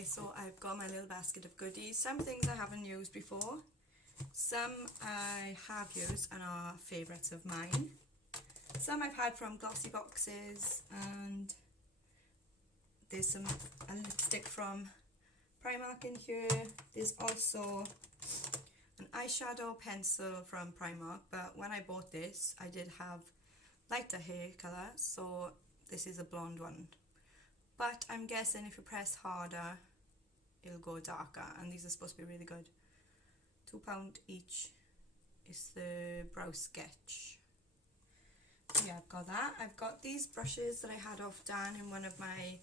Okay, so I've got my little basket of goodies. Some things I haven't used before, some I have used and are favourites of mine. Some I've had from glossy boxes, and there's a lipstick from Primark in here. There's also an eyeshadow pencil from Primark, but when I bought this I did have lighter hair colour, so this is a blonde one. But I'm guessing if you press harder, it'll go darker, and these are supposed to be really good. £2 each is the Brow Sketch. Yeah, I've got that. I've got these brushes that I had off Dan in one of my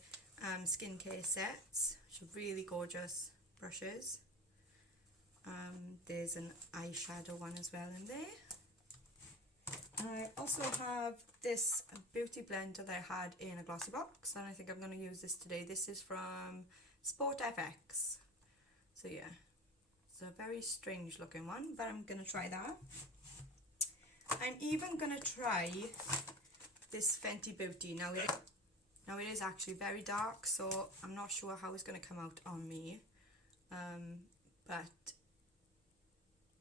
skincare sets, which are really gorgeous brushes. There's an eyeshadow one as well in there. I also have this beauty blender that I had in a glossy box, and I think I'm going to use this today. This is from Sport FX. So yeah, it's a very strange looking one, but I'm going to try that. I'm even going to try this Fenty Beauty. Now it is actually very dark, so I'm not sure how it's going to come out on me. But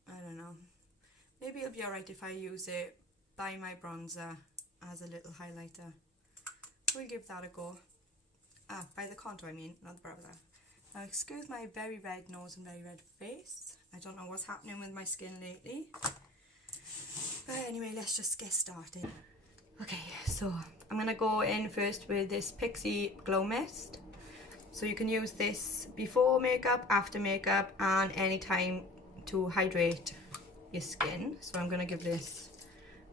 I don't know. Maybe it'll be alright if I use it by my bronzer as a little highlighter. We'll give that a go. By the contour I mean, not the bronzer. Now excuse my very red nose and very red face. I don't know what's happening with my skin lately. But anyway, let's just get started. Okay, so I'm going to go in first with this Pixie Glow Mist. So you can use this before makeup, after makeup, and any time to hydrate your skin. So I'm going to give this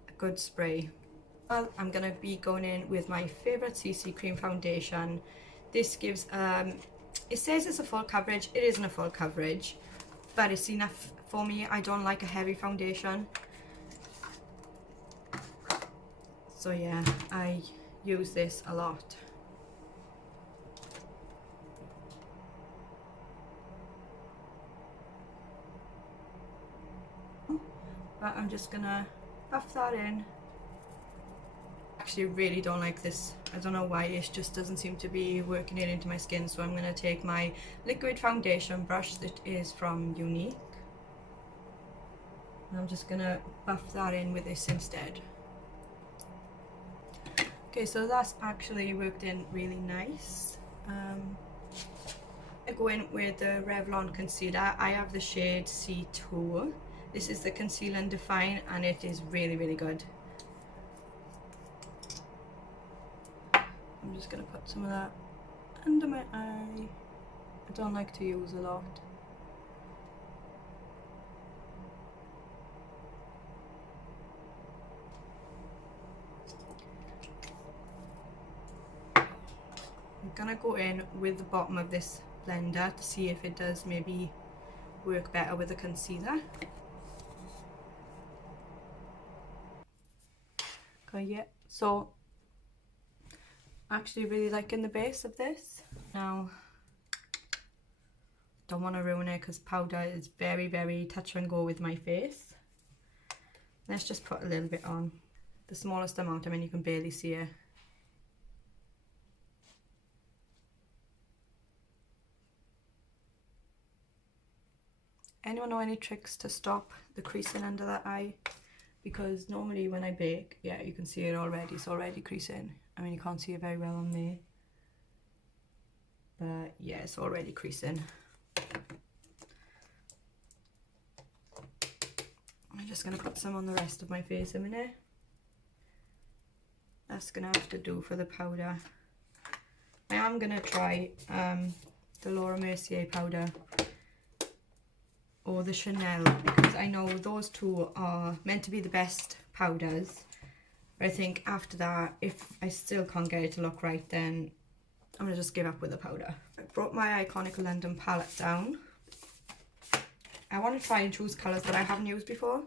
a good spray. Well, I'm going to be going in with my favourite CC Cream Foundation. This gives, it says it's a full coverage. It isn't a full coverage, but it's enough for me. I don't like a heavy foundation. So yeah, I use this a lot. But I'm just gonna buff that in. Actually really don't like this. I don't know why, it just doesn't seem to be working it into my skin. So I'm gonna take my liquid foundation brush that is from Unique. And I'm just gonna buff that in with this instead. Okay, so that's actually worked in really nice. I go in with the Revlon concealer. I have the shade C2. This is the Conceal and Define, and it is really, really good. I'm just going to put some of that under my eye. I don't like to use a lot. I'm gonna go in with the bottom of this blender to see if it does maybe work better with the concealer. Okay, yeah, so actually really liking the base of this. Now, don't want to ruin it because powder is very, very touch and go with my face. Let's just put a little bit on. The smallest amount, I mean you can barely see it. Anyone know any tricks to stop the creasing under that eye? Because normally when I bake, yeah, you can see it already. It's already creasing. I mean, you can't see it very well on there. But yeah, it's already creasing. I'm just going to put some on the rest of my face in a minute. That's going to have to do for the powder. I am going to try the Laura Mercier powder or the Chanel, because I know those two are meant to be the best powders. But I think after that, if I still can't get it to look right, then I'm going to just give up with the powder. I brought my Iconic London palette down. I want to try and choose colours that I haven't used before.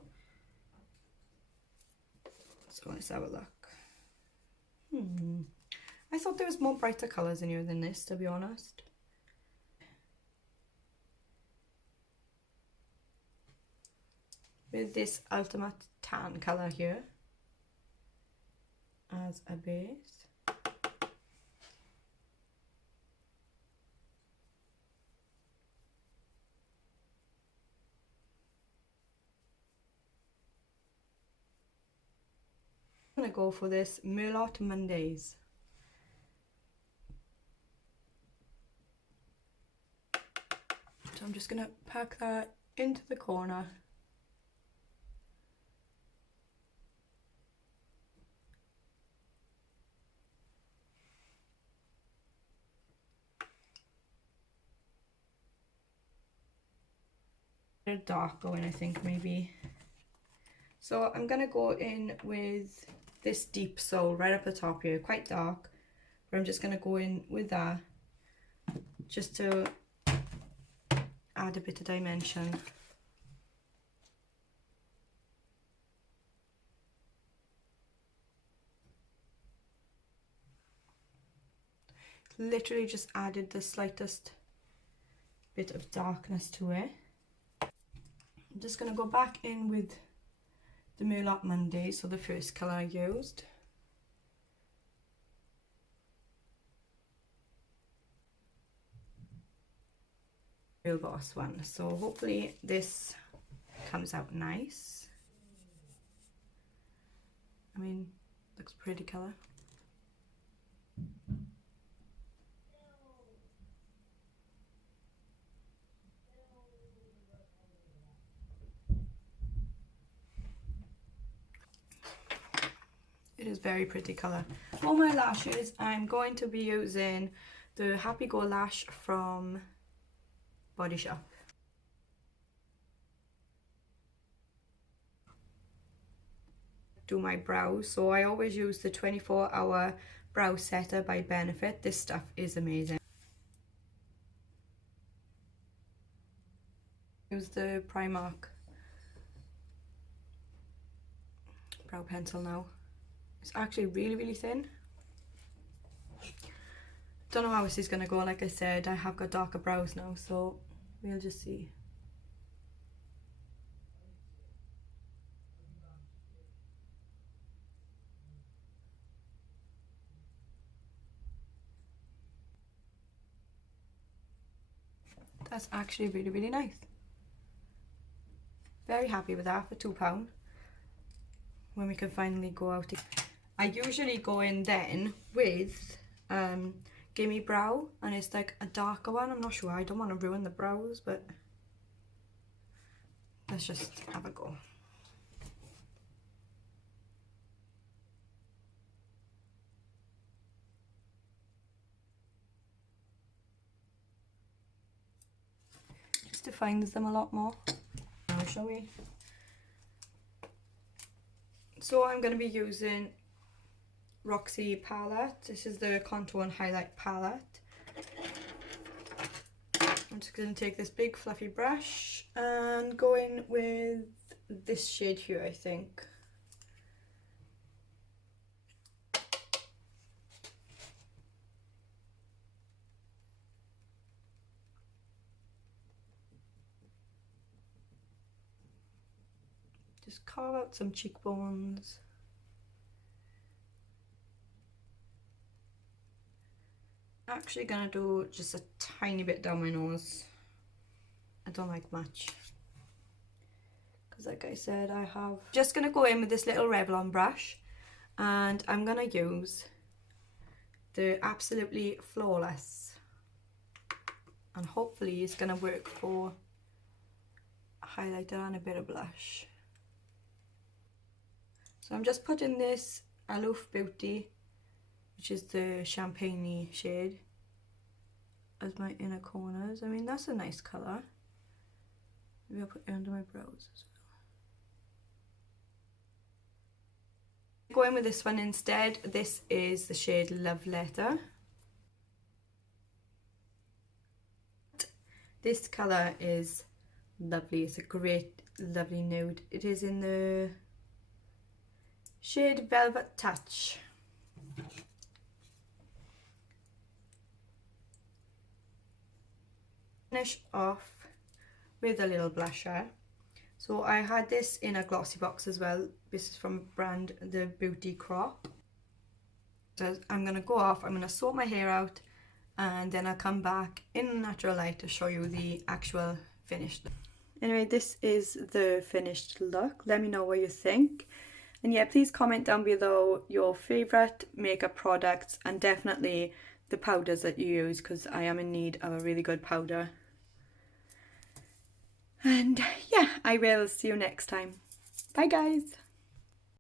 So let's have a look. I thought there was more brighter colours in here than this, to be honest. With this Ultimate Tan colour here as a base. to go for this Merlot Mondays. So I'm just going to pack that into the corner. A darker one, I think, maybe. So I'm going to go in with this deep sole right up the top here, quite dark, but I'm just going to go in with that just to add a bit of dimension. Literally just added the slightest bit of darkness to it. I'm just going to go back in with the Merlot Monday, so the first colour I used. Real Boss one, so hopefully this comes out nice. I mean, looks pretty colour. It is very pretty colour. For my lashes, I'm going to be using the Happy Go Lash from Body Shop. Do my brows, so I always use the 24-hour brow setter by Benefit. This stuff is amazing. Use the Primark brow pencil now. It's actually really thin. Don't know how this is gonna go. Like I said, I have got darker brows now, so we'll just see. That's actually really nice. Very happy with that for £2 when we can finally go out. I usually go in then with Gimme Brow, and it's like a darker one. I'm not sure, I don't want to ruin the brows, but let's just have a go. Just defines them a lot more. Now, shall we? So I'm going to be using Roxy palette. This is the contour and highlight palette. I'm just going to take this big fluffy brush and go in with this shade here, I think. Just carve out some cheekbones. Actually gonna do just a tiny bit down my nose. I don't like much, because like I said, I have just gonna go in with this little Revlon brush, and I'm gonna use the Absolutely Flawless, and hopefully it's gonna work for a highlighter and a bit of blush. So I'm just putting this Aloof Beauty, which is the champagne-y shade, as my inner corners. I mean, that's a nice colour. Maybe I'll put it under my brows as well. Go in with this one instead. This is the shade Love Letter. This colour is lovely. It's a great, lovely nude. It is in the shade Velvet Touch. Finish off with a little blusher. So I had this in a glossy box as well. This is from brand The Beauty Crop. So I'm going to go off, I'm going to sort my hair out, and then I'll come back in natural light to show you the actual finished look. Anyway, this is the finished look. Let me know what you think. And yeah, please comment down below your favourite makeup products and definitely the powders that you use, because I am in need of a really good powder. And yeah, I will see you next time. Bye guys!